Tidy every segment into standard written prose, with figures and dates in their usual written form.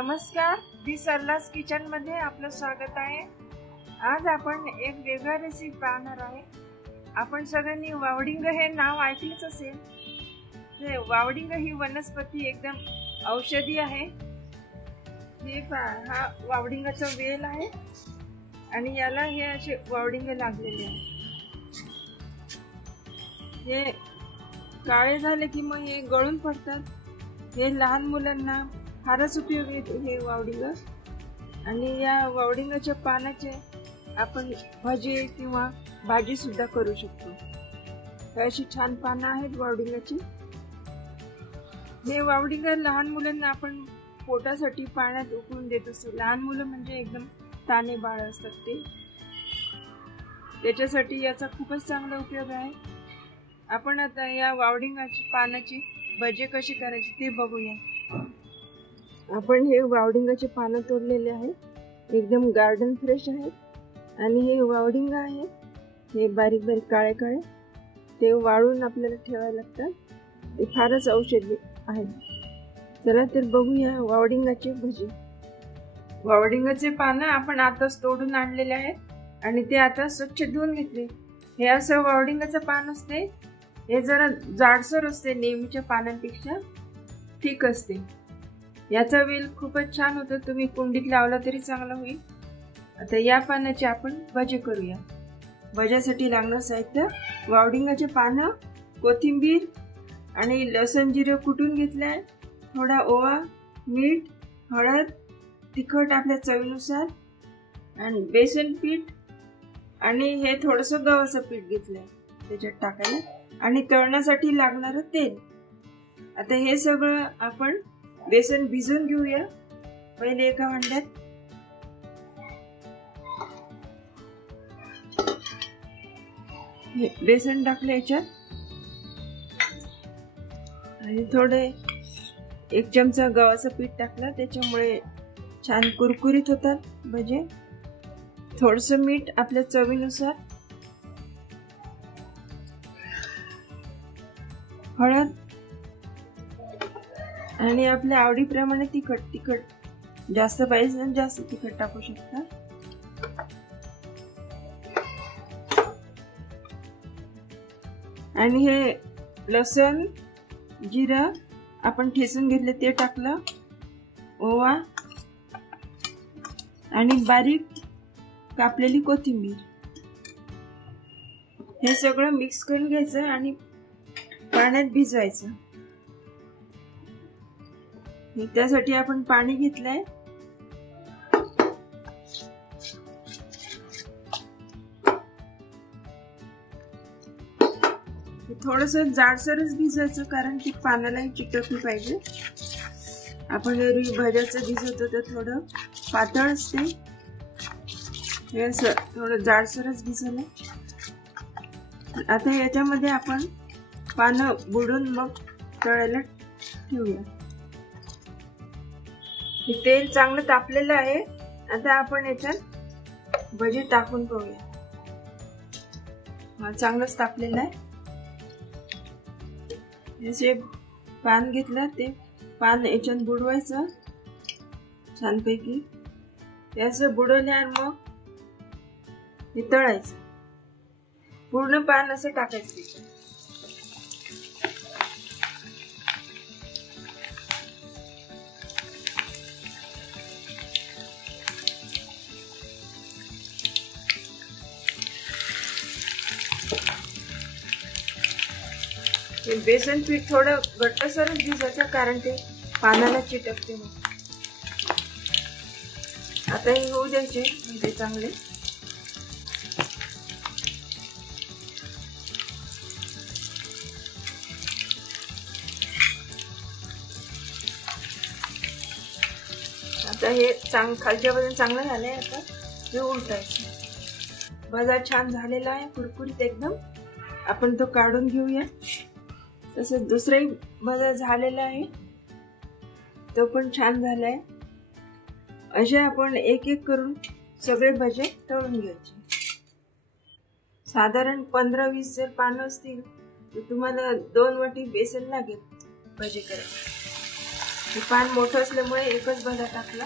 नमस्कार, दी सरलास किचन मध्ये आपलं स्वागत आहे। आज आपण एक वेगळा रेसिपी पाहणार आहे। आपण सगळ्यांनी वावडिंग हे नाव ऐकलेच असेल। हे वावडिंग ही वनस्पती एकदम औषधी आहे। हे हा वावडिंगाचा वेल आहे आणि याला हे असे वावडिंग लागलेले आहे। हे काळे झाले की मग हे गळून पडतात। हे लहान मुलांना फारच उपयोगी येते हे वावडिंग। आणि या वावडिंगाच्या पानाचे आपण भजी किंवा भाजी सुद्धा करू शकतो। अशी छान पानं आहेत वावडिंगाची। हे वावडिंग लहान मुलांना आपण पोटासाठी पाण्यात उकळून देत असतो। लहान मुलं म्हणजे एकदम ताने बाळ असतात ते, त्याच्यासाठी याचा खूपच चांगला उपयोग आहे। आपण आता या वावडिंगाची पानाची भजी कशी करायची ते बघूया। आपण हे वावडिंगाचे पानं तोडलेले आहेत, एकदम गार्डन फ्रेश आहेत। आणि हे वावडिंग आहे, हे बारीक बारीक काळे काळे, ते वाळून आपल्याला ठेवायला लागतात। ते फारच औषधी आहेत। चला तर बघूया वावडिंगाची भजी। वावडिंगाचे पानं आपण आताच तोडून आणलेले आहेत आणि ते आता स्वच्छ धुवून घेतले। हे असं वावडिंगाचं पान असते, हे जरा जाडसर असते, नेहमीच्या पानांपेक्षा ठीक असते। याचा वेल खूपच छान होतो, तुम्ही कुंडीत लावला तरी चांगला होईल। आता या पानाची आपण भजी करूया। भज्यासाठी लागणार साहित्य: वावडिंगाचे पानं, कोथिंबीर आणि लसूण जिरे कुटून घेतलाय, थोडा ओवा, मीठ, हळद, तिखट आपल्या चवीनुसार, आणि बेसन पीठ, आणि हे थोडंसं गव्हाचं पीठ घेतलंय त्याच्यात टाकायला, आणि तळण्यासाठी लागणारं तेल। आता हे सगळं आपण बेसन भिजवून घेऊया। पहिले एका भांड्यात बेसन टाकलं याच्यात, आणि थोडे 1 चमचा गव्हाचं पीठ टाकलं, त्याच्यामुळे छान कुरकुरीत होतात भजे। थोडंसं मीठ आपल्या चवीनुसार, हळद, आणि आपल्या आवडीप्रमाणे तिखट जास्त पाहिजे जास्त तिखट टाकू शकता। आणि हे लसूण जिरं आपण ठेचून घेतले ते टाकलं, ओवा आणि बारीक कापलेली कोथिंबीर, हे सगळं मिक्स करून घ्यायचं आणि पाण्यात भिजवायचं। त्यासाठी आपण पाणी घेतलंय। थोडंसं जाडसरच भिजवायचं, कारण ती पानाला चिटकली पाहिजे। आपण एरवी भज्याचं भिजवतो तर थोडं पातळ असते, हे असं थोडं जाडसरच भिजवलं। आता याच्यामध्ये आपण पानं बुडून मग तळायला ठेवूया। तेल चांगलं तापलेलं आहे, आता आपण याच्यात भजी टाकून पाहूया। हा चांगलंच तापलेलं आहे। असे पान घेतलं, ते पान याच्यात बुडवायचं छानपैकी। ते असं बुडवल्यावर मग हे तळायचं, पूर्ण पान असं टाकायचं त्याच्यात। बेसन पीठ थोडं घट्टसरच भिजवायचं, कारण ते पानाला चिटकते मग। आता हे होऊ द्यायचे म्हणजे चांगले। आता हे खालच्या बाजूने चांगलं झालंय, आता हे उलटायचं। भजा छान झालेला आहे, कुरकुरीत एकदम। आपण तो काढून घेऊया। तसं दुसराही भजा झालेला आहे, तो पण छान झालाय। असे आपण एक एक करून सगळे भजे तळून घ्यायचे। साधारण 15-20 जर पानं असतील तर तुम्हाला 2 वाटी बेसन लागेल भजे करायला। हे पान मोठं असल्यामुळे एकच भजा टाकला.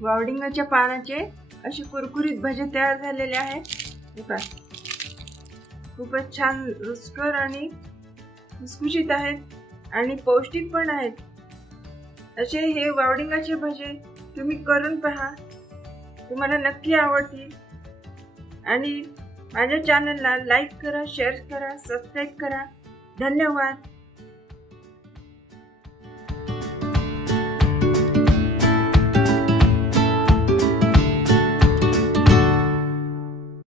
वावडिंगाच्या पानाचे असे कुरकुरीत भजे तयार झालेले आहेत. खूपच छान रुचकर आणि खुसखुशीत आहेत आणि पौष्टिक पण आहेत. असे हे वावडिंगाचे भजे तुम्ही करून पहा, तुम्हाला नक्की आवडतील. आणि माझ्या चॅनलला लाईक करा, शेअर करा, सबस्क्राईब करा. धन्यवाद.